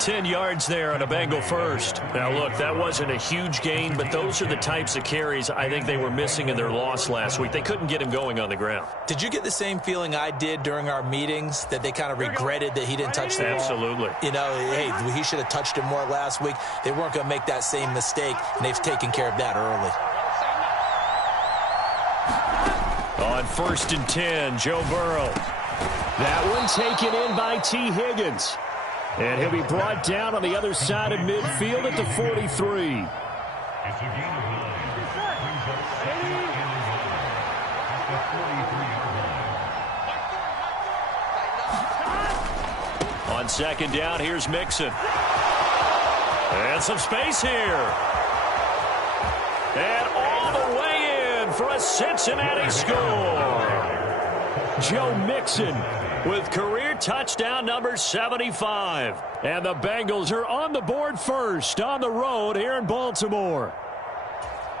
10 yards there on a Bengal first. Now, look, that wasn't a huge gain, but those are the types of carries I think they were missing in their loss last week. They couldn't get him going on the ground. Did you get the same feeling I did during our meetings, that they kind of regretted that he didn't touch the ball? Absolutely. You know, hey, he should have touched it more last week. They weren't going to make that same mistake, and they've taken care of that early. On 1st and 10, Joe Burrow. That one taken in by T. Higgins. And he'll be brought down on the other side of midfield at the 43. On 2nd down, here's Mixon. And some space here. And all the way in for a Cincinnati score. Joe Mixon with career touchdown number 75. And the Bengals are on the board first on the road here in Baltimore.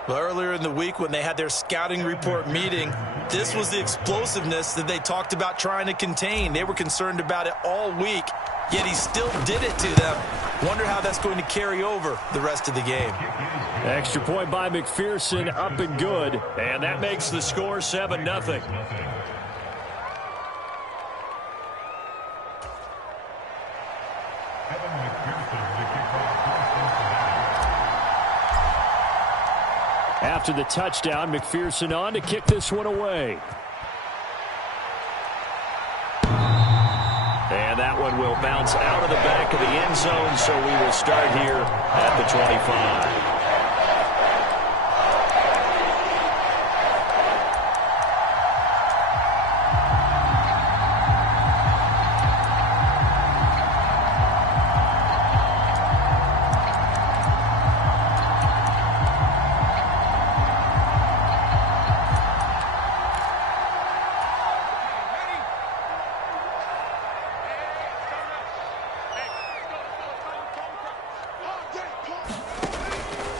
Well, earlier in the week when they had their scouting report meeting, this was the explosiveness that they talked about trying to contain. They were concerned about it all week, yet he still did it to them. Wonder how that's going to carry over the rest of the game. Extra point by McPherson, up and good. And that makes the score 7-0. After the touchdown, McPherson on to kick this one away. And that one will bounce out of the back of the end zone, so we will start here at the 25.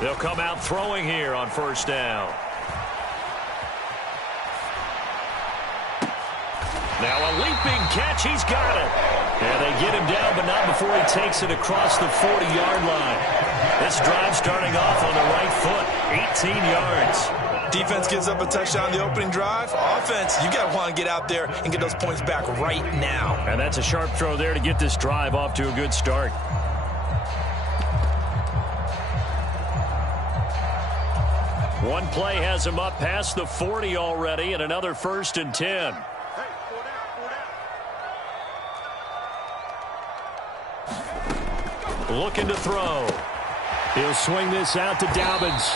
They'll come out throwing here on 1st down. Now a leaping catch. He's got it. And they get him down, but not before he takes it across the 40-yard line. This drive starting off on the right foot. 18 yards. Defense gives up a touchdown the opening drive. Offense, you got to want to get out there and get those points back right now. And that's a sharp throw there to get this drive off to a good start. One play has him up past the 40 already, and another 1st and 10. Looking to throw. He'll swing this out to Dobbins,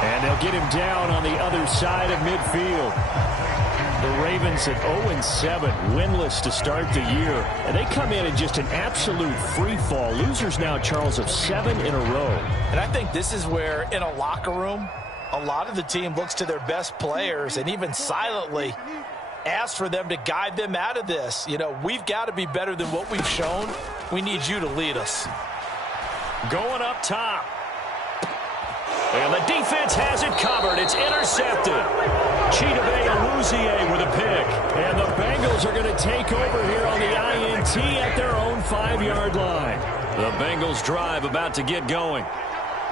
and they'll get him down on the other side of midfield. The Ravens at 0-7, winless to start the year, and they come in just an absolute free fall. Losers now, Charles, of 7 in a row. And I think this is where, in a locker room, a lot of the team looks to their best players and even silently asks for them to guide them out of this. You know, we've got to be better than what we've shown. We need you to lead us. Going up top. And the defense has it covered. It's intercepted. Chidobe Awuzie with a pick. And the Bengals are going to take over here on the INT at their own 5-yard line. The Bengals drive about to get going.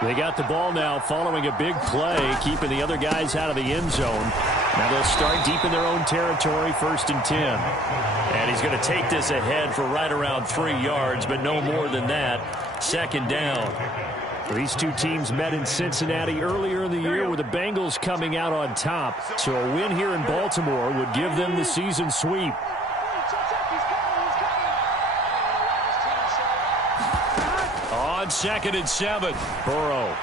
They got the ball now following a big play, keeping the other guys out of the end zone. Now they'll start deep in their own territory, 1st and 10. And he's going to take this ahead for right around 3 yards, but no more than that. 2nd down. These two teams met in Cincinnati earlier in the year with the Bengals coming out on top. So a win here in Baltimore would give them the season sweep. On 2nd and 7, Burrow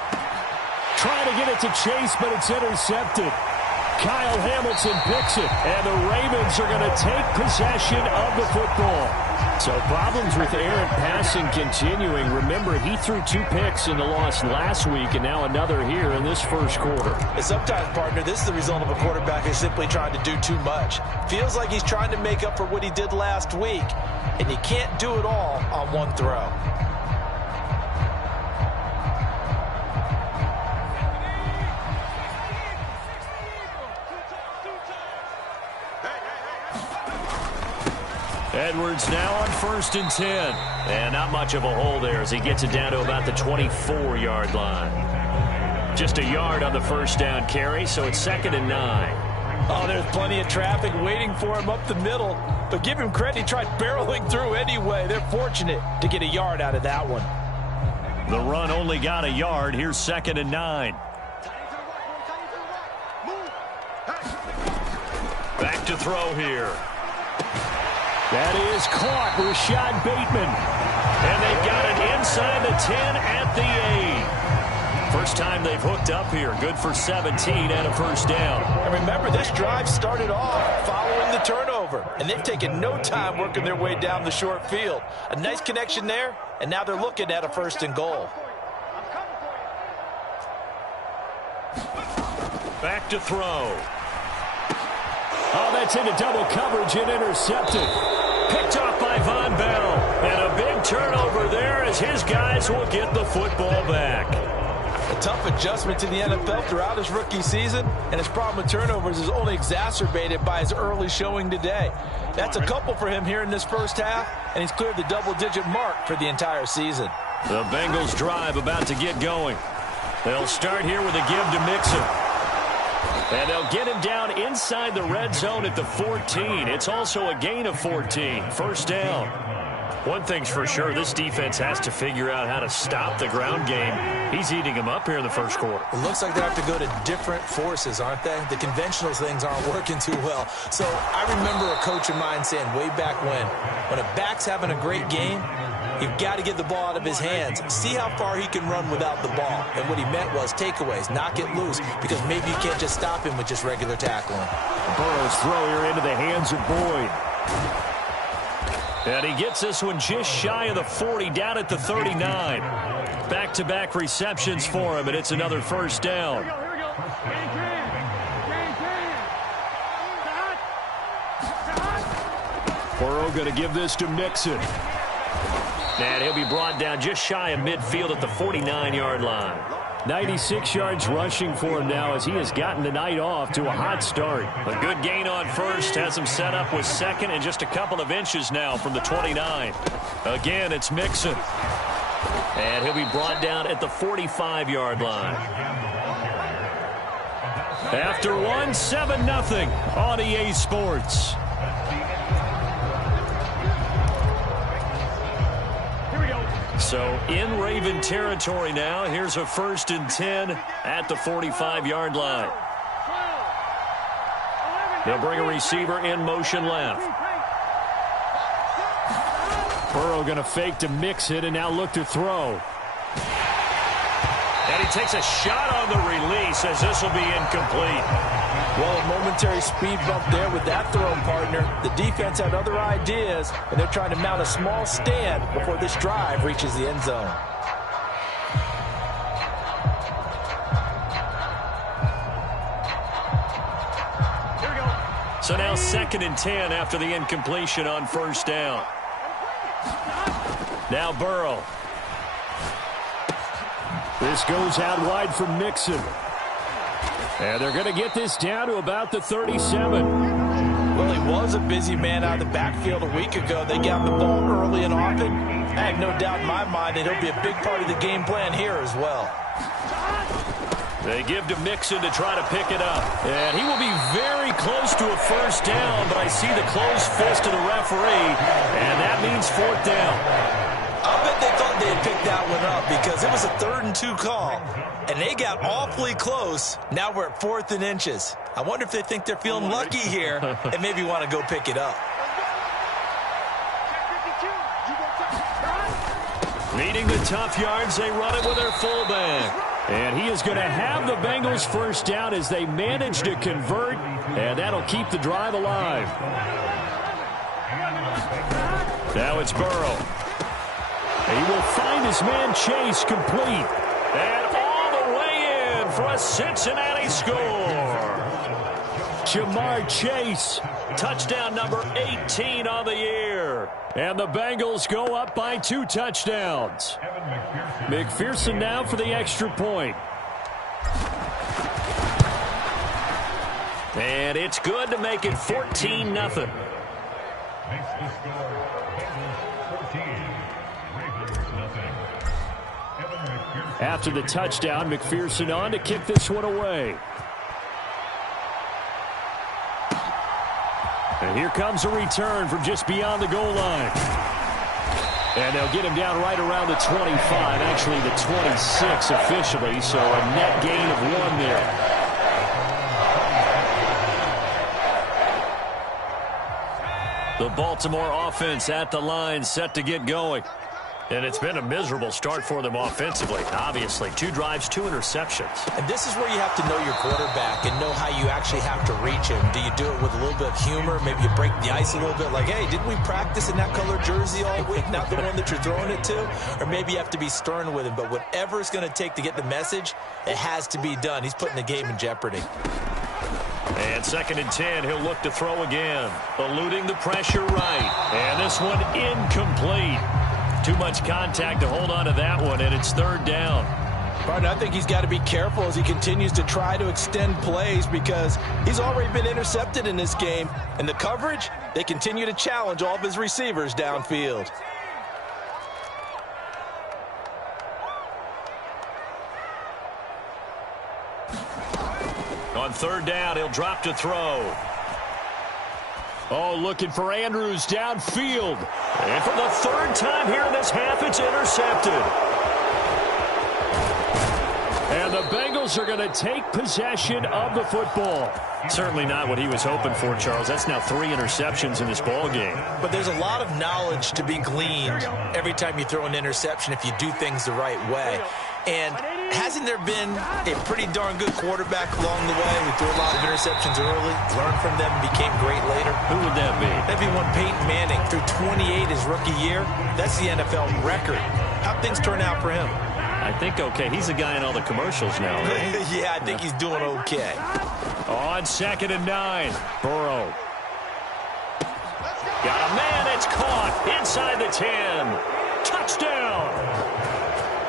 trying to get it to Chase, but it's intercepted. Kyle Hamilton picks it, and the Ravens are going to take possession of the football. So problems with errant passing continuing. Remember, he threw 2 picks in the loss last week, and now another here in this first quarter. And sometimes, partner, this is the result of a quarterback who's simply trying to do too much. Feels like he's trying to make up for what he did last week, and you can't do it all on one throw. And Edwards now on 1st and 10. And not much of a hole there as he gets it down to about the 24-yard line. Just a yard on the first down carry, so it's 2nd and 9. Oh, there's plenty of traffic waiting for him up the middle. But give him credit, he tried barreling through anyway. They're fortunate to get a yard out of that one. The run only got a yard. Here's 2nd and 9. Back to throw here. That is caught. Rashad Bateman. And they've got it inside the 10 at the 8. First time they've hooked up here. Good for 17 and a first down. And remember, this drive started off following the turnover. And they've taken no time working their way down the short field. A nice connection there, and now they're looking at a 1st and goal. Back to throw. Oh, that's into double coverage and intercepted. Picked off by Von Bell. And a big turnover there as his guys will get the football back. A tough adjustment to the NFL throughout his rookie season, and his problem with turnovers is only exacerbated by his early showing today. That's a couple for him here in this first half, and he's cleared the double-digit mark for the entire season. The Bengals drive about to get going. They'll start here with a give to Mixon. And they'll get him down inside the red zone at the 14. It's also a gain of 14. First down. One thing's for sure, this defense has to figure out how to stop the ground game. He's eating them up here in the first quarter. It looks like they have to go to different forces, aren't they? The conventional things aren't working too well. So I remember a coach of mine saying way back when a back's having a great game, you've got to get the ball out of his hands. See how far he can run without the ball. And what he meant was takeaways, knock it loose, because maybe you can't just stop him with just regular tackling. Burrow's throw here into the hands of Boyd. And he gets this one just shy of the 40, down at the 39. Back-to-back receptions for him, and it's another first down. Burrow going to give this to Mixon. And he'll be brought down just shy of midfield at the 49-yard line. 96 yards rushing for him now as he has gotten the night off to a hot start. A good gain on first, has him set up with 2nd and just a couple of inches now from the 29. Again, it's Mixon. And he'll be brought down at the 45-yard line. After one, 7-0 on EA Sports. So in Raven territory now. Here's a 1st and 10 at the 45-yard line. They'll bring a receiver in motion left. Burrow going to fake to mix it and now look to throw. And he takes a shot on the release as this will be incomplete. Well, a momentary speed bump there with that throwing partner. The defense had other ideas, and they're trying to mount a small stand before this drive reaches the end zone. So now 2nd and 10 after the incompletion on first down. Now Burrow. This goes out wide for Mixon. And they're going to get this down to about the 37. Well, he was a busy man out of the backfield a week ago. They got the ball early and often. I have no doubt in my mind that he'll be a big part of the game plan here as well. They give to Mixon to try to pick it up. And he will be very close to a first down, but I see the closed fist of the referee, and that means 4th down. I bet they thought they had picked that one up because it was a 3rd and 2 call, and they got awfully close. Now we're at 4th and inches. I wonder if they think they're feeling lucky here and maybe want to go pick it up. Leading the tough yards, they run it with their fullback. And he is going to have the Bengals first down as they manage to convert, and that'll keep the drive alive. Now it's Burrow. He will find his man Chase complete. And all the way in for a Cincinnati score. Jamar Chase, touchdown number 18 on the year. And the Bengals go up by 2 touchdowns. McPherson now for the extra point. And it's good to make it 14-0. Makes the score Bengals 14, Ravens nothing. After the touchdown, McPherson on to kick this one away. And here comes a return from just beyond the goal line. And they'll get him down right around the 25, actually the 26 officially, so a net gain of 1 there. The Baltimore offense at the line, set to get going. And it's been a miserable start for them offensively. Obviously, 2 drives, 2 interceptions. And this is where you have to know your quarterback and know how you actually have to reach him. Do you do it with a little bit of humor? Maybe you break the ice a little bit like, hey, didn't we practice in that color jersey all week? Not the one that you're throwing it to? Or maybe you have to be stern with him. But whatever it's going to take to get the message, it has to be done. He's putting the game in jeopardy. And 2nd and 10, he'll look to throw again. Eluding the pressure right. And this one incomplete. Too much contact to hold on to that one, and it's 3rd down. Barton, I think he's got to be careful as he continues to try to extend plays because he's already been intercepted in this game. And the coverage, they continue to challenge all of his receivers downfield. On 3rd down, he'll drop to throw. Oh, looking for Andrews downfield. And for the 3rd time here in this half, it's intercepted. And the Bengals are going to take possession of the football. Certainly not what he was hoping for, Charles. That's now 3 interceptions in this ball game. But there's a lot of knowledge to be gleaned every time you throw an interception if you do things the right way. And hasn't there been a pretty darn good quarterback along the way who threw a lot of interceptions early, learned from them, and became great later? Who would that be? That'd be one Peyton Manning. Threw 28 his rookie year. That's the NFL record. How'd things turn out for him? I think okay. He's a guy in all the commercials now, right? Yeah, I think he's doing okay. On 2nd and 9, Burrow. Got a man, it's caught inside the 10. Touchdown.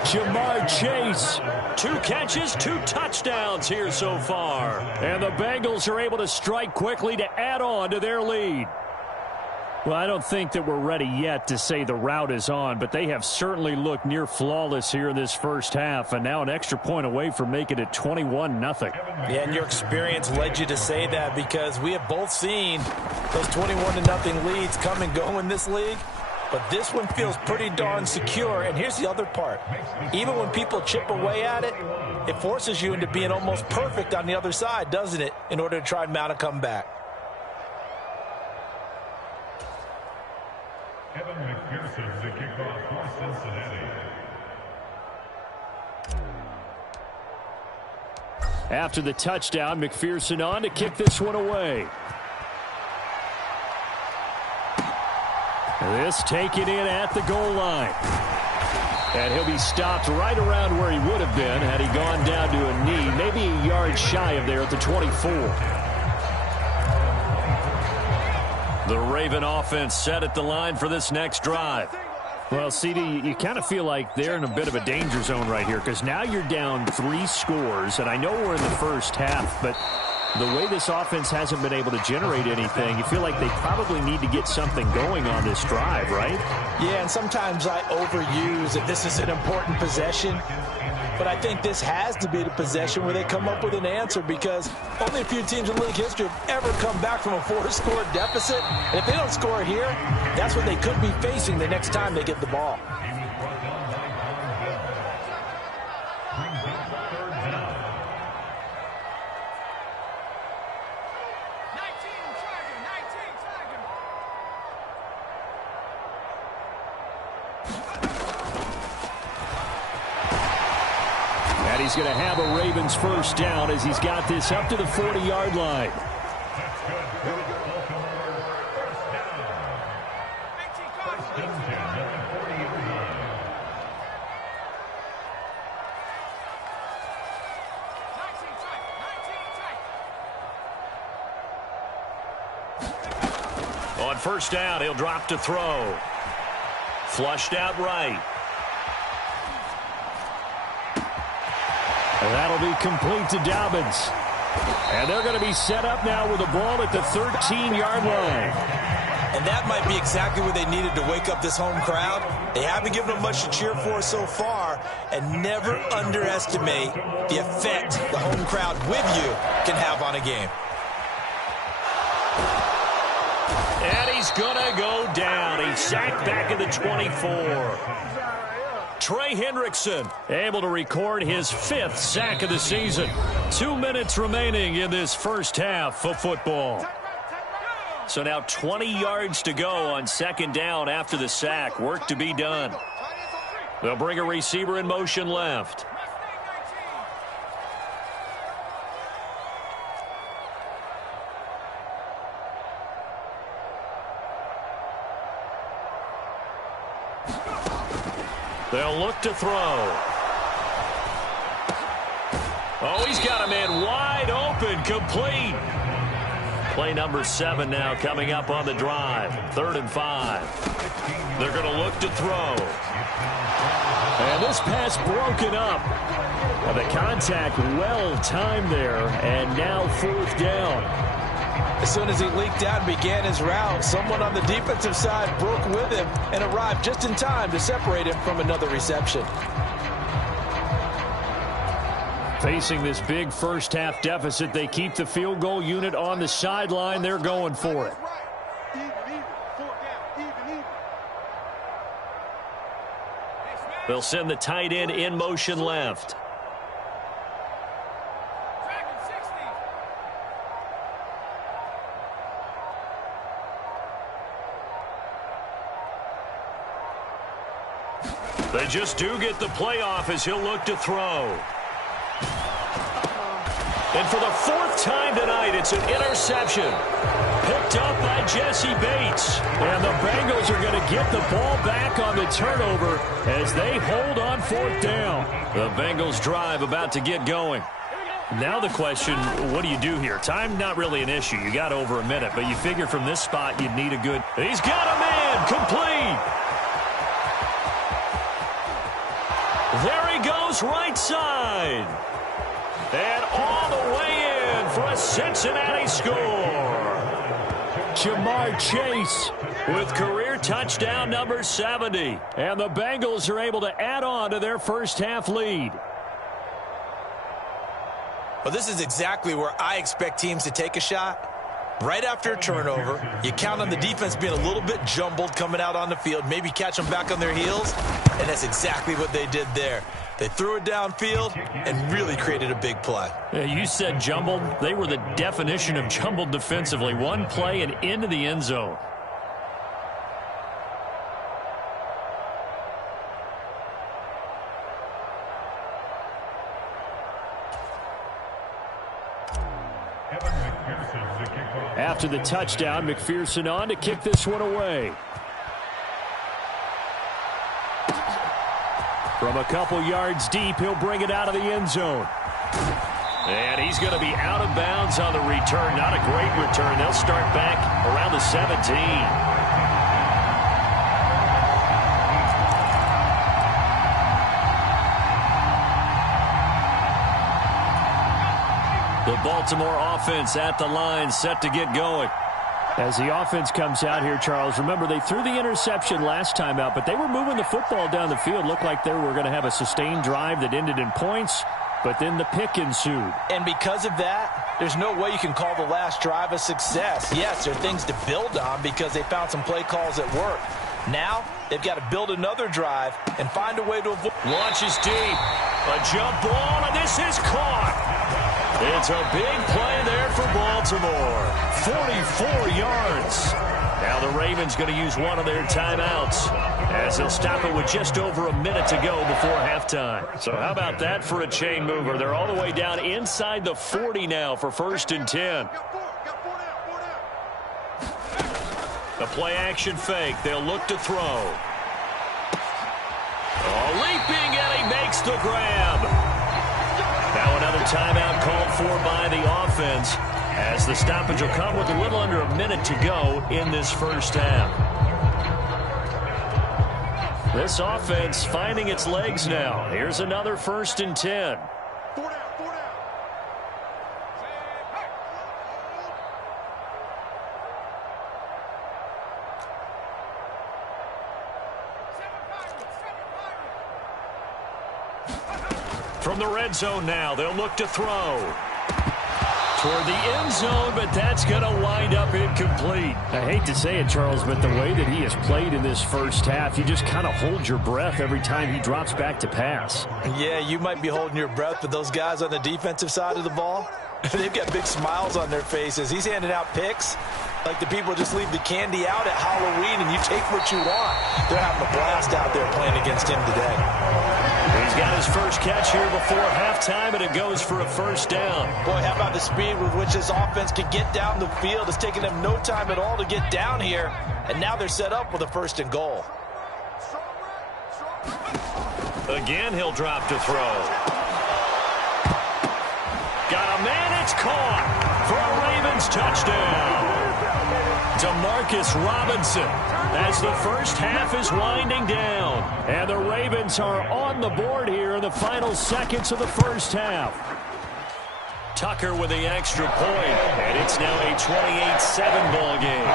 Jamar Chase. 2 catches, 2 touchdowns here so far. And the Bengals are able to strike quickly to add on to their lead. Well, I don't think that we're ready yet to say the route is on, but they have certainly looked near flawless here in this first half, and now an extra point away from making it 21-0. Yeah, and your experience led you to say that because we have both seen those 21-0 leads come and go in this league. But this one feels pretty darn secure. And here's the other part. Even when people chip away at it, it forces you into being almost perfect on the other side, doesn't it, in order to try and mount a comeback. Evan McPherson to kick off for Cincinnati. After the touchdown, McPherson on to kick this one away. This taken in at the goal line. And he'll be stopped right around where he would have been had he gone down to a knee, maybe a yard shy of there at the 24. The Raven offense set at the line for this next drive. Well, CD, you kind of feel like they're in a bit of a danger zone right here because now you're down 3 scores, and I know we're in the first half, but the way this offense hasn't been able to generate anything, you feel like they probably need to get something going on this drive, right? Yeah, and sometimes I overuse that this is an important possession. But I think this has to be the possession where they come up with an answer because only a few teams in league history have ever come back from a 4-score deficit. And if they don't score here, that's what they could be facing the next time they get the ball. And he's going to have a Ravens first down as he's got this up to the 40-yard line. On first down, he'll drop to throw. Flushed out right. And that'll be complete to Dobbins. And they're going to be set up now with the ball at the 13-yard line. And that might be exactly what they needed to wake up this home crowd. They haven't given them much to cheer for so far, and never underestimate the effect the home crowd with you can have on a game. And he's going to go down. He's sacked back at the 24. Trey Hendrickson able to record his 5th sack of the season. 2 minutes remaining in this first half of football. So now 20 yards to go on second down after the sack. Work to be done. They'll bring a receiver in motion left. They'll look to throw. Oh, he's got a man wide open, complete. Play number 7 now coming up on the drive. 3rd and 5. They're going to look to throw. And this pass broken up. And the contact well timed there. And now 4th down. As soon as he leaked out and began his route, someone on the defensive side broke with him and arrived just in time to separate him from another reception. Facing this big first half deficit, they keep the field goal unit on the sideline. They're going for it. They'll send the tight end in motion left. They just do get the playoff as he'll look to throw. And for the 4th time tonight, it's an interception. Picked up by Jesse Bates. And the Bengals are going to get the ball back on the turnover as they hold on 4th down. The Bengals drive about to get going. Now the question, what do you do here? Time not really an issue. You got over a minute, but you figure from this spot you'd need a good... He's got a man, complete. There he goes, right side. And all the way in for a Cincinnati score. Jamar Chase with career touchdown number 70. And the Bengals are able to add on to their first half lead. Well, this is exactly where I expect teams to take a shot. Right after a turnover, you count on the defense being a little bit jumbled coming out on the field, maybe catch them back on their heels, and that's exactly what they did there. They threw it downfield and really created a big play. Yeah, you said jumbled. They were the definition of jumbled defensively. One play and into the end zone. After the touchdown, McPherson on to kick this one away. From a couple yards deep, he'll bring it out of the end zone. And he's going to be out of bounds on the return. Not a great return. They'll start back around the 17. The Baltimore offense at the line, set to get going. As the offense comes out here, Charles, remember they threw the interception last time out, but they were moving the football down the field. Looked like they were going to have a sustained drive that ended in points, but then the pick ensued. And because of that, there's no way you can call the last drive a success. Yes, there are things to build on because they found some play calls that work. Now, they've got to build another drive and find a way to avoid. Launches deep. A jump ball, and this is caught. It's a big play there for Baltimore. 44 yards. Now the Ravens going to use one of their timeouts as they'll stop it with just over a minute to go before halftime. So how about that for a chain mover? They're all the way down inside the 40 now for 1st and 10. The play action fake. They'll look to throw. Oh, leaping, and he makes the grab. Now another timeout called for by the offense as the stoppage will come with a little under a minute to go in this first half. This offense finding its legs now. Here's another 1st and 10. From the red zone now, they'll look to throw. Toward the end zone, but that's going to wind up incomplete. I hate to say it, Charles, but the way that he has played in this first half, you just kind of hold your breath every time he drops back to pass. Yeah, you might be holding your breath, but those guys on the defensive side of the ball, they've got big smiles on their faces. He's handing out picks like the people just leave the candy out at Halloween and you take what you want. They're having a blast out there playing against him today. He's got his first catch here before halftime, and it goes for a first down. Boy, how about the speed with which this offense can get down the field? It's taking them no time at all to get down here, and now they're set up with a 1st and goal. Again, he'll drop to throw. Got a man, it's caught for a Ravens touchdown. Demarcus Robinson as the first half is winding down. And the Ravens are on the board here in the final seconds of the first half. Tucker with the extra point, and it's now a 28-7 ball game.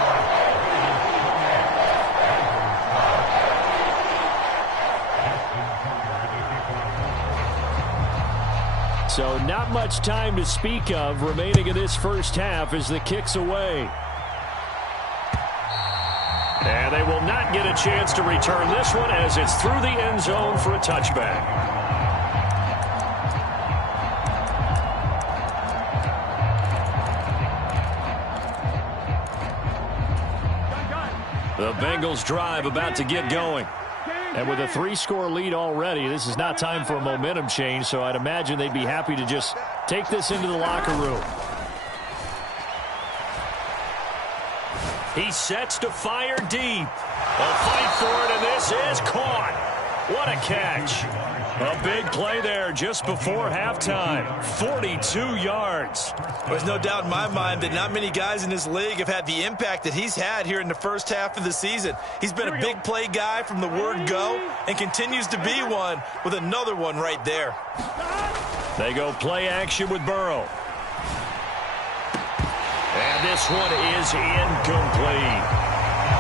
So not much time to speak of remaining in this first half as the kick's away. And they will not get a chance to return this one as it's through the end zone for a touchback. The Bengals drive about to get going. And with a 3-score lead already, this is not time for a momentum change, so I'd imagine they'd be happy to just take this into the locker room. He sets to fire deep. A fight for it, and this is caught. What a catch. A big play there just before halftime. 42 yards. There's no doubt in my mind that not many guys in this league have had the impact that he's had here in the first half of the season. He's been a big play guy from the word go and continues to be one with another one right there. They go play action with Burrow. And this one is incomplete.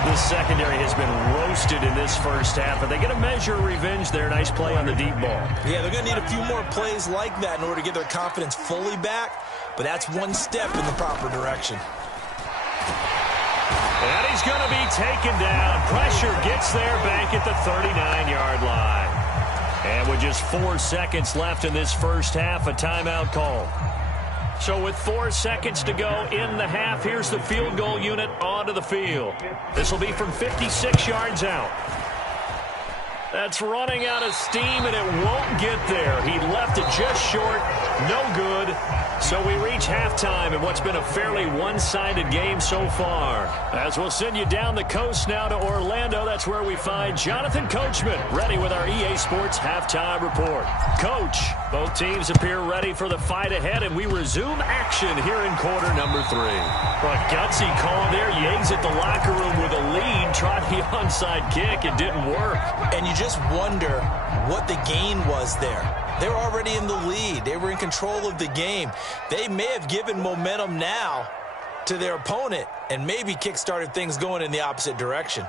The secondary has been roasted in this first half, and they get a measure of revenge there. Nice play on the deep ball. Yeah, they're going to need a few more plays like that in order to get their confidence fully back, but that's one step in the proper direction. And he's going to be taken down. Pressure gets there back at the 39-yard line. And with just 4 seconds left in this first half, a timeout call. So with 4 seconds to go in the half, here's the field goal unit onto the field. This will be from 56 yards out. That's running out of steam, and it won't get there. He left it just short. No good. So we reach halftime in what's been a fairly one-sided game so far. As we'll send you down the coast now to Orlando, that's where we find Jonathan Coachman ready with our EA Sports Halftime Report. Coach, both teams appear ready for the fight ahead, and we resume action here in quarter number 3. Well, a gutsy call there. You exit the locker room with a lead, tried the onside kick. It didn't work. And you just wonder what the gain was there. They were already in the lead. They were in control of the game. They may have given momentum now to their opponent and maybe kick-started things going in the opposite direction.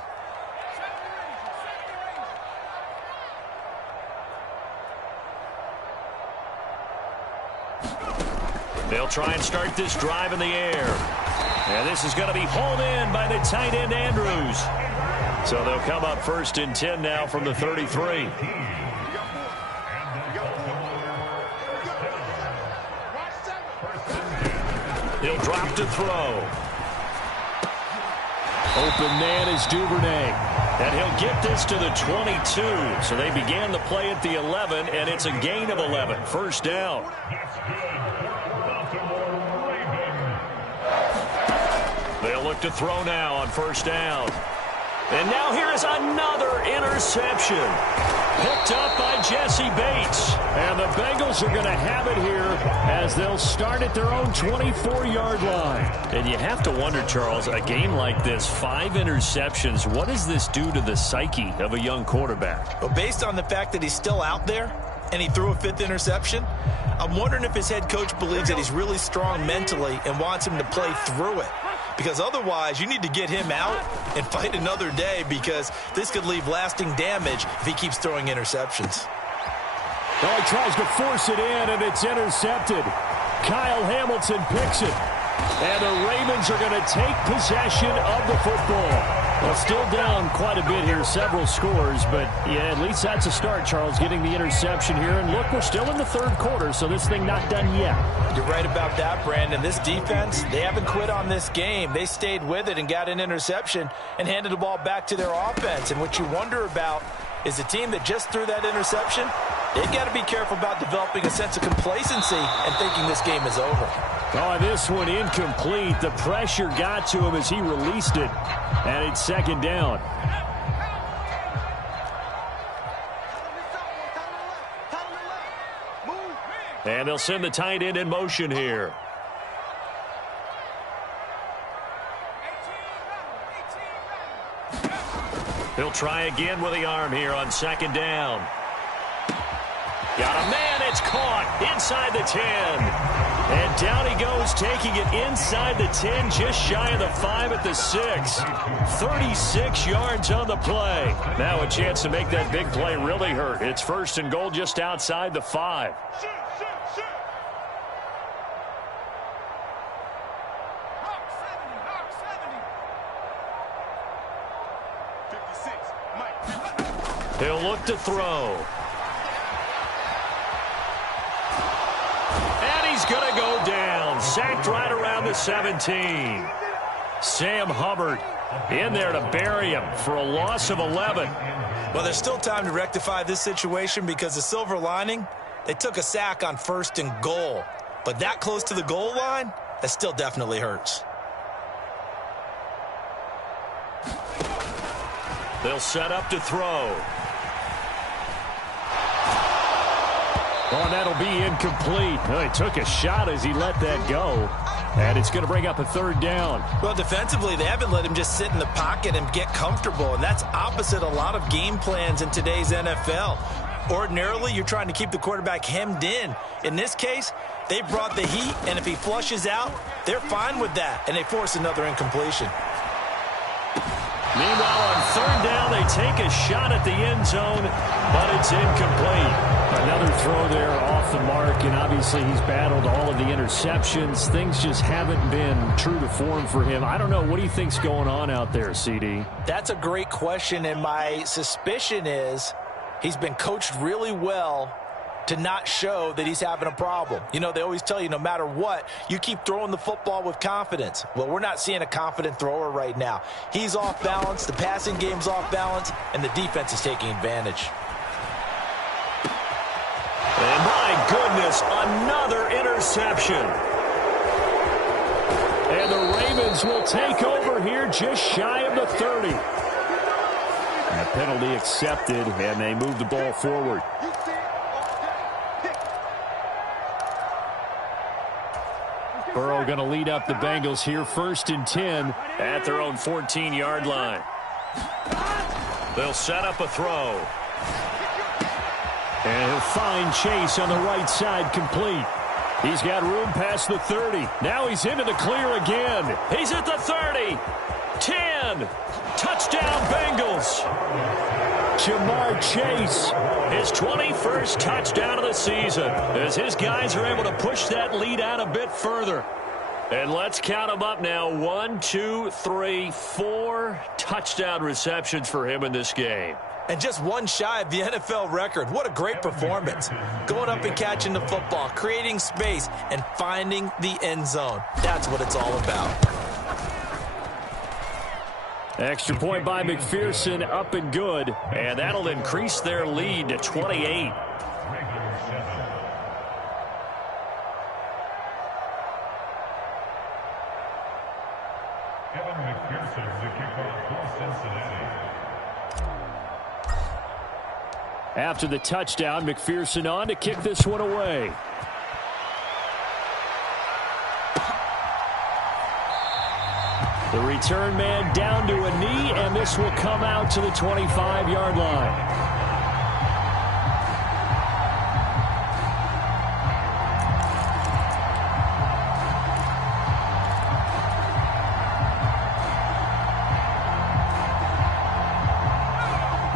They'll try and start this drive in the air. And this is going to be hauled in by the tight end Andrews. So they'll come up 1st and 10 now from the 33. He'll drop to throw. Open man is Duvernay. And he'll get this to the 22. So they began the play at the 11, and it's a gain of 11. 1st down. They'll look to throw now on 1st down. And now here is another interception. Picked up by Jesse Bates. And the Bengals are going to have it here as they'll start at their own 24-yard line. And you have to wonder, Charles, a game like this, 5 interceptions, what does this do to the psyche of a young quarterback? Well, based on the fact that he's still out there and he threw a 5th interception, I'm wondering if his head coach believes that he's really strong mentally and wants him to play through it. Because otherwise, you need to get him out and fight another day, because this could leave lasting damage if he keeps throwing interceptions. Oh, he tries to force it in, and it's intercepted. Kyle Hamilton picks it. And the Ravens are going to take possession of the football. Well, still down quite a bit here, several scores, but yeah, at least that's a start, Charles, getting the interception here. And look, we're still in the third quarter, so this thing not done yet. You're right about that, Brandon. This defense, they haven't quit on this game. They stayed with it and got an interception and handed the ball back to their offense. And what you wonder about is the team that just threw that interception, they've got to be careful about developing a sense of complacency and thinking this game is over. Oh, this one incomplete. The pressure got to him as he released it, and it's second down. And they'll send the tight end in motion here. He'll try again with the arm here on second down. Got a man, it's caught inside the 10. And down he goes, taking it inside the 10, just shy of the 5 at the 6. 36 yards on the play. Now a chance to make that big play really hurt. It's first and goal just outside the 5. He'll look to throw. And he's going to go down. Sacked right around the 17. Sam Hubbard in there to bury him for a loss of 11. Well, there's still time to rectify this situation because the silver lining, they took a sack on first and goal. But that close to the goal line, that still definitely hurts. They'll set up to throw. Oh, and that'll be incomplete. Well, he took a shot as he let that go. And it's going to bring up a third down. Well, defensively, they haven't let him just sit in the pocket and get comfortable. And that's opposite a lot of game plans in today's NFL. Ordinarily, you're trying to keep the quarterback hemmed in. In this case, they brought the heat, and if he flushes out, they're fine with that. And they force another incompletion. Meanwhile, on third down, they take a shot at the end zone, but it's incomplete. Another throw there off the mark, and obviously he's battled all of the interceptions. Things just haven't been true to form for him. I don't know. What do you think's going on out there, CD? That's a great question, and my suspicion is he's been coached really well to not show that he's having a problem. You know, they always tell you no matter what, you keep throwing the football with confidence. Well, we're not seeing a confident thrower right now. He's off balance, the passing game's off balance, and the defense is taking advantage. And my goodness, another interception. And the Ravens will take over here just shy of the 30. And a penalty accepted, and they move the ball forward. Burrow going to lead up the Bengals here, 1st and 10 at their own 14-yard line. They'll set up a throw. And he'll find Chase on the right side, complete. He's got room past the 30. Now he's into the clear again. He's at the 30. 10. Touchdown, Bengals. Jamar Chase, his 21st touchdown of the season, as his guys are able to push that lead out a bit further. And let's count them up now. 1, 2, 3, 4 touchdown receptions for him in this game. And just one shy of the NFL record. What a great performance. Going up and catching the football, creating space, and finding the end zone. That's what it's all about. Extra point by McPherson, up and good. And that'll increase their lead to 28. After the touchdown, McPherson on to kick this one away. The return man down to a knee, and this will come out to the 25-yard line.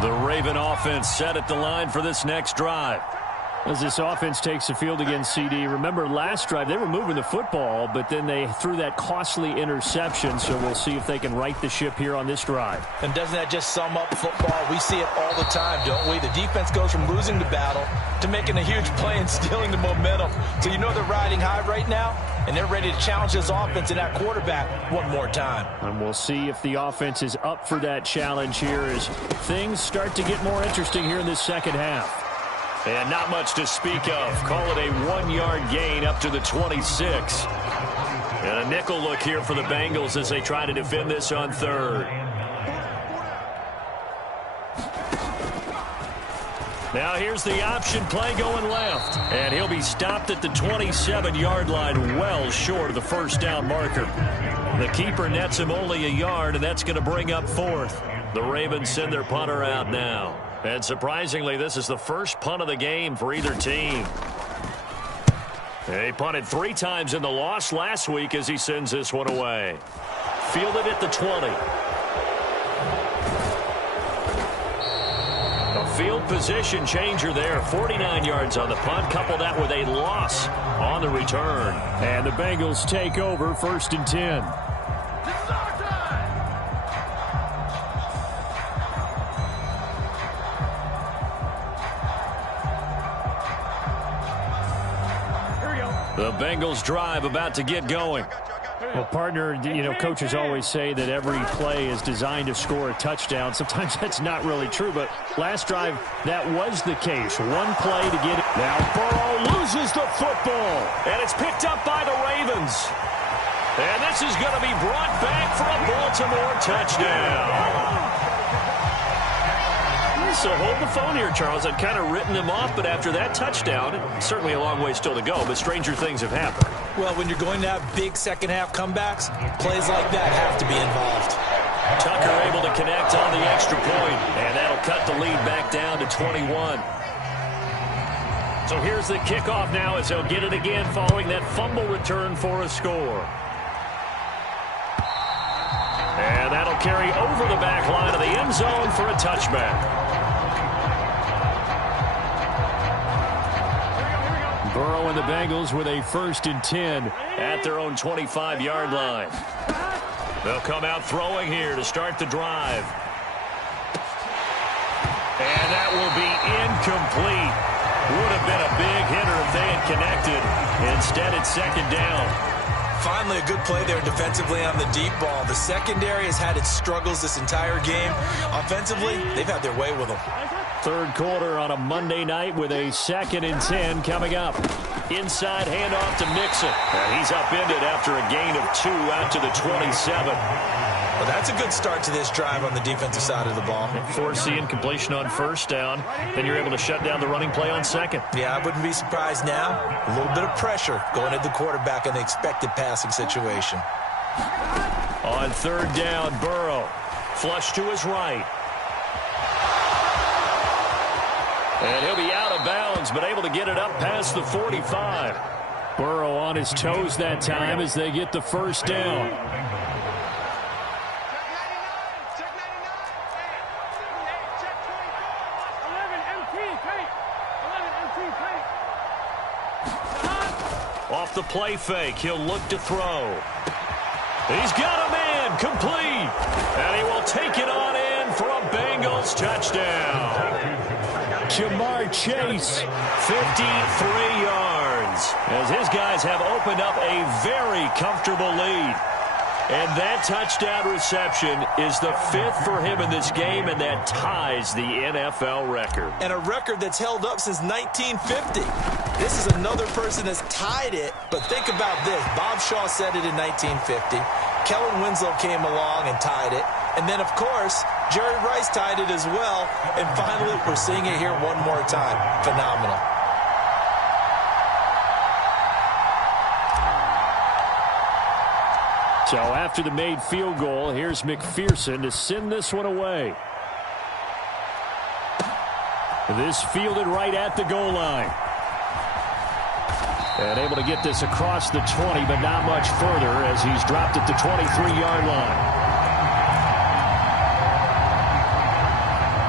The Raven offense set at the line for this next drive. As this offense takes the field against CD, remember last drive they were moving the football, but then they threw that costly interception, so we'll see if they can right the ship here on this drive. And doesn't that just sum up football? We see it all the time, don't we? The defense goes from losing the battle to making a huge play and stealing the momentum. So you know they're riding high right now, and they're ready to challenge this offense and that quarterback one more time. And we'll see if the offense is up for that challenge here as things start to get more interesting here in this second half. And not much to speak of. Call it a 1-yard gain up to the 26. And a nickel look here for the Bengals as they try to defend this on third. Now here's the option play going left. And he'll be stopped at the 27-yard line, well short of the first down marker. The keeper nets him only a yard, and that's going to bring up fourth. The Ravens send their punter out now. And surprisingly, this is the first punt of the game for either team. He punted 3 times in the loss last week as he sends this one away. Fielded at the 20. A field position changer there. 49 yards on the punt. Couple that with a loss on the return. And the Bengals take over 1st and 10. The Bengals drive about to get going. Well, partner, coaches always say that every play is designed to score a touchdown. Sometimes that's not really true, but last drive, that was the case. One play to get it. Now Burrow loses the football. And it's picked up by the Ravens. And this is going to be brought back for a Baltimore touchdown. So hold the phone here, Charles. I'd kind of written him off, but after that touchdown, certainly a long way still to go, but stranger things have happened. Well, when you're going to have big second-half comebacks, plays like that have to be involved. Tucker able to connect on the extra point, and that'll cut the lead back down to 21. So here's the kickoff now as they'll get it again following that fumble return for a score. And that'll carry over the back line of the end zone for a touchback. Burrow and the Bengals with a 1st and 10 at their own 25-yard line. They'll come out throwing here to start the drive. And that will be incomplete. Would have been a big hitter if they had connected. Instead, it's 2nd down. Finally, a good play there defensively on the deep ball. The secondary has had its struggles this entire game. Offensively, they've had their way with them. Third quarter on a Monday night with a 2nd and 10 coming up. Inside handoff to Mixon. And he's upended after a gain of 2 out to the 27. Well, that's a good start to this drive on the defensive side of the ball. Force the incompletion on 1st down. Then you're able to shut down the running play on 2nd. Yeah, I wouldn't be surprised now. A little bit of pressure going at the quarterback in the expected passing situation. On 3rd down, Burrow. Flush to his right. And he'll be out of bounds, but able to get it up past the 45. Burrow on his toes that time as they get the 1st down. Off the play fake, he'll look to throw. He's got a man, complete. And he will take it on in for a Bengals touchdown. Jamar Chase, 53 yards, as his guys have opened up a very comfortable lead. And that touchdown reception is the 5th for him in this game, and that ties the NFL record. And a record that's held up since 1950. This is another person that's tied it, but think about this. Bob Shaw said it in 1950. Kellen Winslow came along and tied it. And then, of course, Jerry Rice tied it as well. And finally, we're seeing it here one more time. Phenomenal. So after the made field goal, here's McPherson to send this one away. This fielded right at the goal line. And able to get this across the 20, but not much further as he's dropped at the 23-yard line.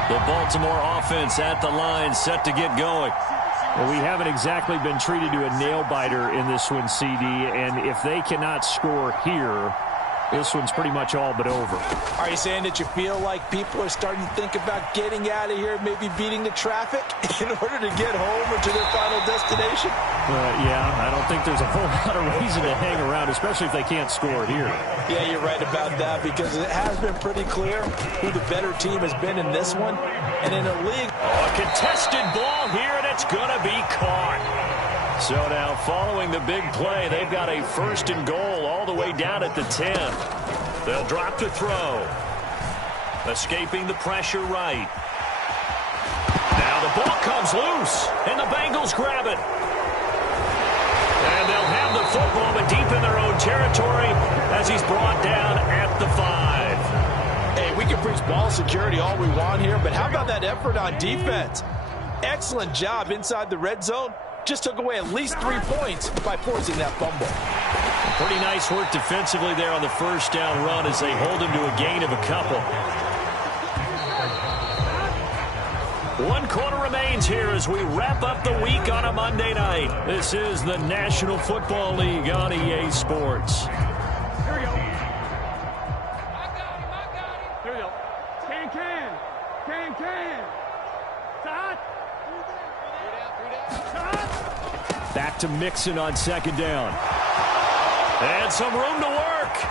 The Baltimore offense at the line, set to get going. Well, we haven't exactly been treated to a nail-biter in this one, CD, and if they cannot score here, this one's pretty much all but over. Are you saying that you feel like people are starting to think about getting out of here, maybe beating the traffic in order to get home or to their final destination? Yeah, I don't think there's a whole lot of reason to hang around, especially if they can't score here. Yeah, you're right about that, because it has been pretty clear who the better team has been in this one. And in a league... A contested ball here, and it's going to be caught. So now, following the big play, they've got a 1st and goal all the way down at the 10. They'll drop to throw. Escaping the pressure right. Now the ball comes loose, and the Bengals grab it. And they'll have the football, but deep in their own territory as he's brought down at the 5. Hey, we can preach ball security all we want here, but how about that effort on defense? Excellent job inside the red zone. Just took away at least 3 points by forcing that fumble. Pretty nice work defensively there on the 1st down run as they hold him to a gain of a couple. 1 quarter remains here as we wrap up the week on a Monday night. This is the National Football League on EA Sports. Here we go. I got him. Here we go. Can. Todd. Back to Mixon on 2nd down. And some room to work.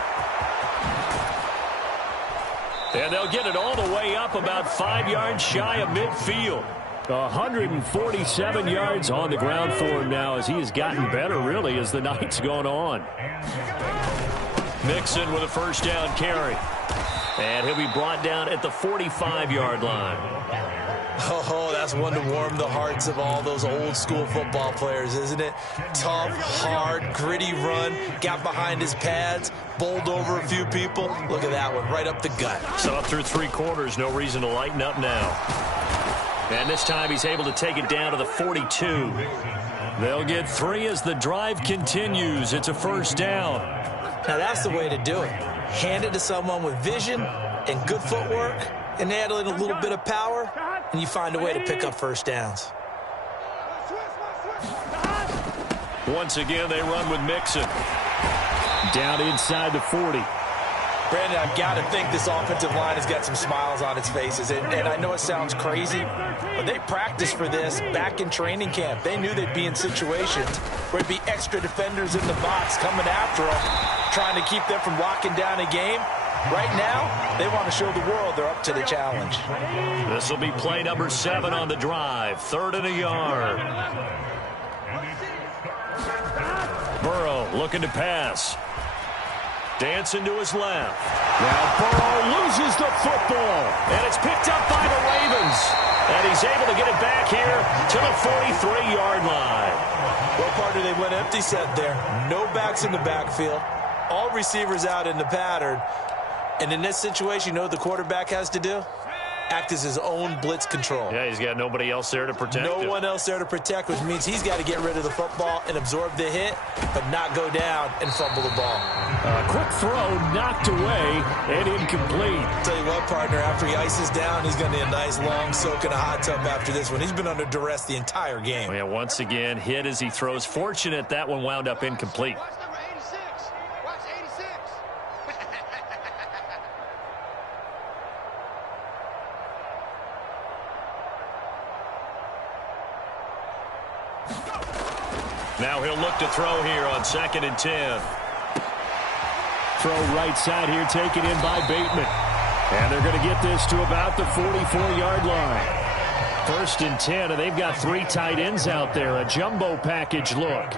And they'll get it all the way up about 5 yards shy of midfield. 147 yards on the ground for him now as he has gotten better, really, as the night's gone on. Mixon with a 1st down carry. And he'll be brought down at the 45-yard line. Oh, that's one to warm the hearts of all those old-school football players, isn't it? Tough, hard, gritty run, got behind his pads, bowled over a few people. Look at that one, right up the gut. So up through 3 quarters, no reason to lighten up now. And this time he's able to take it down to the 42. They'll get 3 as the drive continues. It's a 1st down. Now that's the way to do it. Hand it to someone with vision and good footwork, and add in a little bit of power, and you find a way to pick up 1st downs. Once again, they run with Mixon. Down inside the 40. Brandon, I've got to think this offensive line has got some smiles on its faces. And I know it sounds crazy, but they practiced for this back in training camp. They knew they'd be in situations where there'd be extra defenders in the box coming after them, trying to keep them from locking down a game. Right now, they want to show the world they're up to the challenge. This will be play number 7 on the drive. 3rd and a yard. Burrow looking to pass. Dancing to his left. Now Burrow loses the football. And it's picked up by the Ravens. And he's able to get it back here to the 43-yard line. Well, partner, they went empty set there. No backs in the backfield. All receivers out in the pattern. And in this situation, you know what the quarterback has to do? Act as his own blitz control. Yeah, he's got nobody else there to protect him. No one else there to protect, which means he's got to get rid of the football and absorb the hit, but not go down and fumble the ball. Quick throw knocked away and incomplete. Tell you what, partner, after he ices down, he's going to need a nice long soak in a hot tub after this one. He's been under duress the entire game. Yeah, once again, hit as he throws. Fortunate that one wound up incomplete. Now he'll look to throw here on 2nd and 10. Throw right side here, taken in by Bateman. And they're going to get this to about the 44-yard line. 1st and 10, and they've got 3 tight ends out there. A jumbo package look.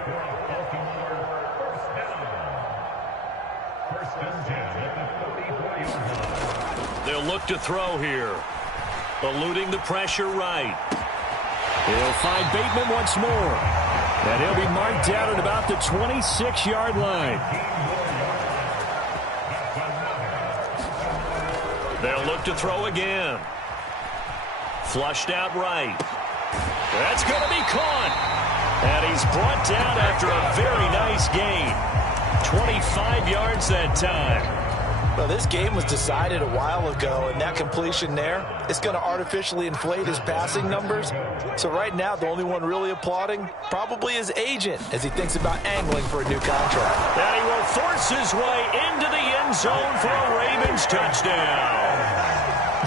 They'll look to throw here. Eluding the pressure right. He'll find Bateman once more. And he'll be marked down at about the 26-yard line. They'll look to throw again. Flushed out right. That's going to be caught. And he's brought down after a very nice gain. 25 yards that time. Well, this game was decided a while ago, and that completion there is going to artificially inflate his passing numbers. So right now, the only one really applauding probably his agent as he thinks about angling for a new contract. And he will force his way into the end zone for a Ravens touchdown.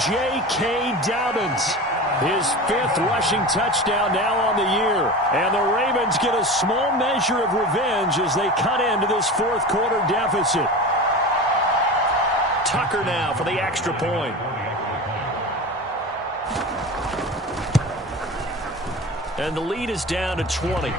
J.K. Dobbins, his 5th rushing touchdown now on the year. And the Ravens get a small measure of revenge as they cut into this 4th quarter deficit. Tucker now for the extra point. And the lead is down to 20.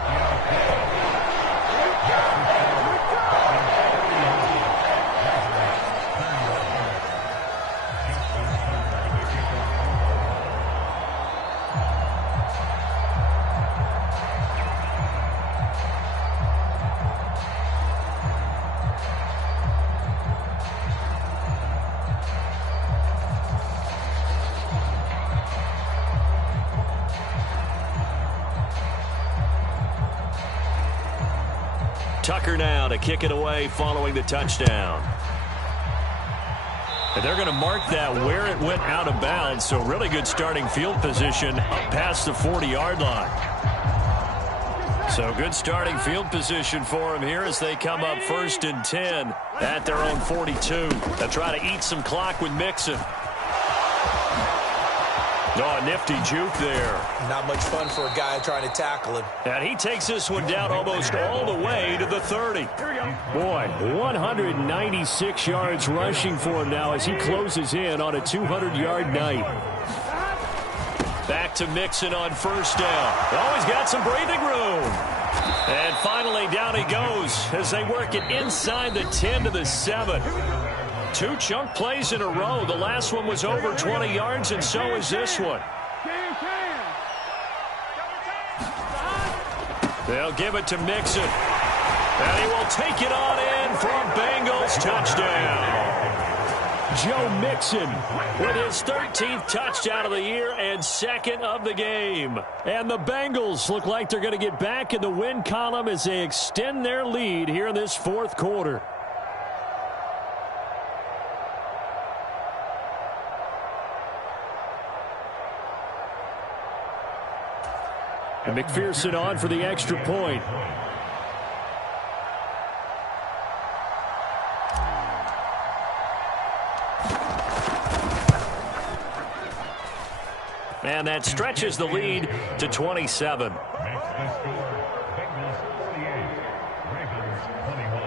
Tucker now to kick it away following the touchdown. And they're going to mark that where it went out of bounds, so really good starting field position up past the 40-yard line. So good starting field position for them here as they come up 1st and 10 at their own 42. They'll try to eat some clock with Mixon. Oh, nifty juke there. Not much fun for a guy trying to tackle him. And he takes this one down almost all the way to the 30. Boy, 196 yards rushing for him now as he closes in on a 200-yard night. Back to Mixon on 1st down. Oh, he's got some breathing room. And finally, down he goes as they work it inside the 10 to the 7. 2 chunk plays in a row. The last one was over 20 yards, and so is this one. They'll give it to Mixon. And he will take it on in for a Bengals touchdown. Joe Mixon with his 13th touchdown of the year and 2nd of the game. And the Bengals look like they're going to get back in the win column as they extend their lead here in this 4th quarter. And McPherson on for the extra point. And that stretches the lead to 27. Makes the score Bengals 48, Ravens 21.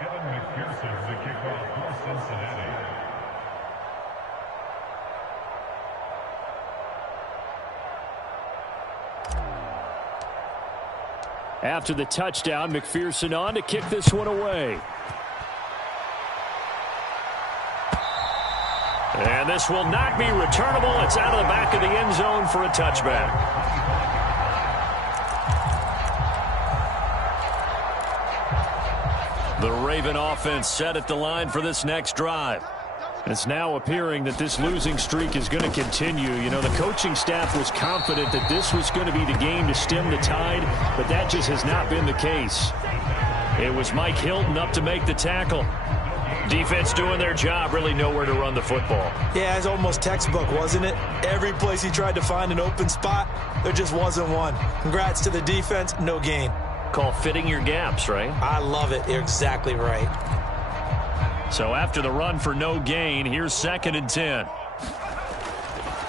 Evan McPherson to kick off for Cincinnati. After the touchdown, McPherson on to kick this one away. And this will not be returnable. It's out of the back of the end zone for a touchback. The Raven offense set at the line for this next drive. It's now appearing that this losing streak is going to continue. You know, the coaching staff was confident that this was going to be the game to stem the tide, but that just has not been the case. It was Mike Hilton up to make the tackle. Defense doing their job, really nowhere to run the football. Yeah, it's almost textbook, wasn't it? Every place he tried to find an open spot, there just wasn't one. Congrats to the defense, no gain. Call fitting your gaps, right? I love it. You're exactly right. So after the run for no gain, here's 2nd and 10.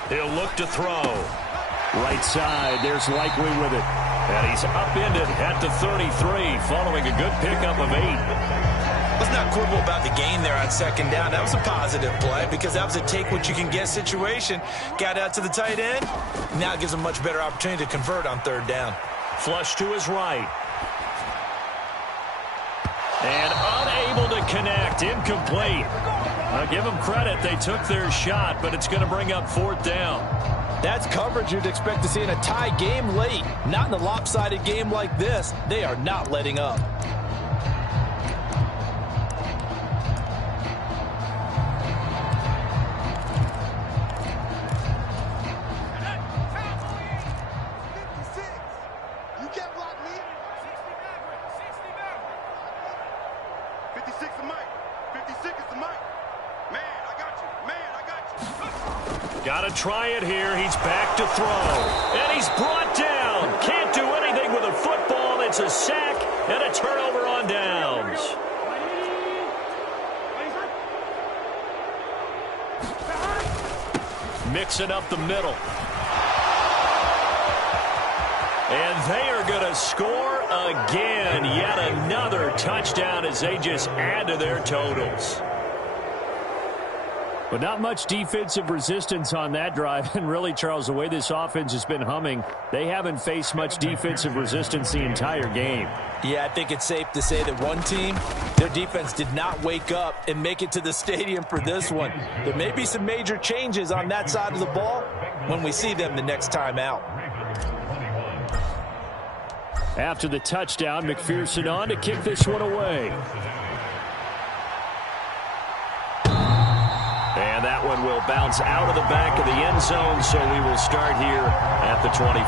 He'll look to throw. Right side, there's Likely with it. And he's upended at the 33 following a good pickup of 8. Let's not quibble about the gain there on 2nd down. That was a positive play because that was a take-what-you-can-get situation. Got out to the tight end. Now it gives him a much better opportunity to convert on 3rd down. Flush to his right. And unable to connect. Incomplete. I'll give them credit. They took their shot, but it's going to bring up 4th down. That's coverage you'd expect to see in a tie game late. Not in a lopsided game like this. They are not letting up. 56 is Mike. 56 is Mike. Man, I got you. Man, I got you. Got to try it here. He's back to throw. And he's brought down. Can't do anything with a football. It's a sack and a turnover on downs. Mixing up the middle. And they are going to score again. Yet another touchdown as they just add to their totals. But not much defensive resistance on that drive. And really, Charles, the way this offense has been humming, they haven't faced much defensive resistance the entire game. Yeah, I think it's safe to say that one team, their defense did not wake up and make it to the stadium for this one. There may be some major changes on that side of the ball when we see them the next time out. After the touchdown, McPherson on to kick this one away. And that one will bounce out of the back of the end zone, so we will start here at the 25.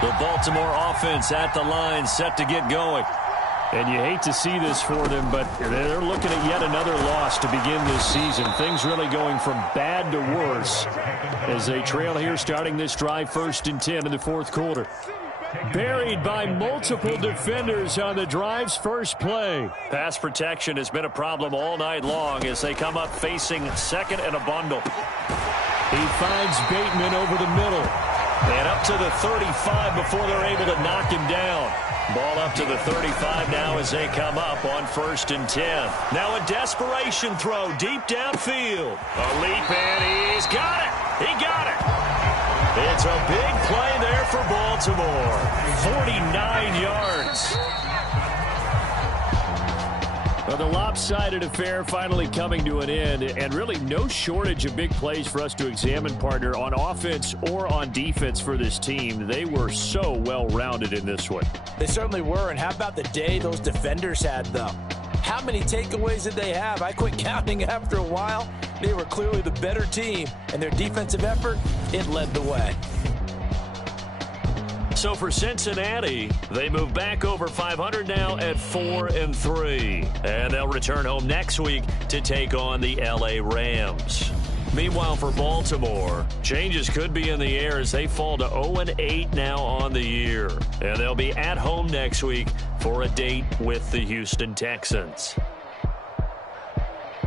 The Baltimore offense at the line, set to get going. And you hate to see this for them, but they're looking at yet another loss to begin this season. Things really going from bad to worse as they trail here starting this drive 1st and 10 in the fourth quarter. Buried by multiple defenders on the drive's first play. Pass protection has been a problem all night long as they come up facing second and a bundle. He finds Bateman over the middle. And up to the 35 before they're able to knock him down. Ball up to the 35 now as they come up on 1st and 10. Now a desperation throw deep downfield. A leap and he's got it. He got it. It's a big play there for Baltimore. 49 yards. Well, the lopsided affair finally coming to an end, and really no shortage of big plays for us to examine, partner, on offense or on defense for this team. They were so well-rounded in this one. They certainly were, and how about the day those defenders had, though? How many takeaways did they have? I quit counting after a while. They were clearly the better team, and their defensive effort, it led the way. So for Cincinnati, they move back over 500 now at 4-3. And they'll return home next week to take on the LA Rams. Meanwhile, for Baltimore, changes could be in the air as they fall to 0-8 now on the year. And they'll be at home next week for a date with the Houston Texans.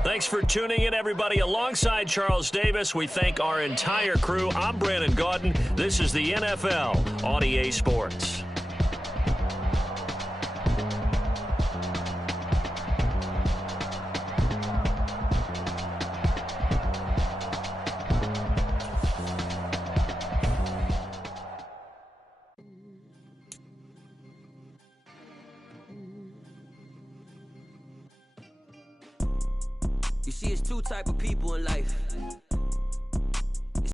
Thanks for tuning in, everybody. Alongside Charles Davis, we thank our entire crew. I'm Brandon Gaudin. This is the NFL on EA Sports. You see, it's two type of people in life.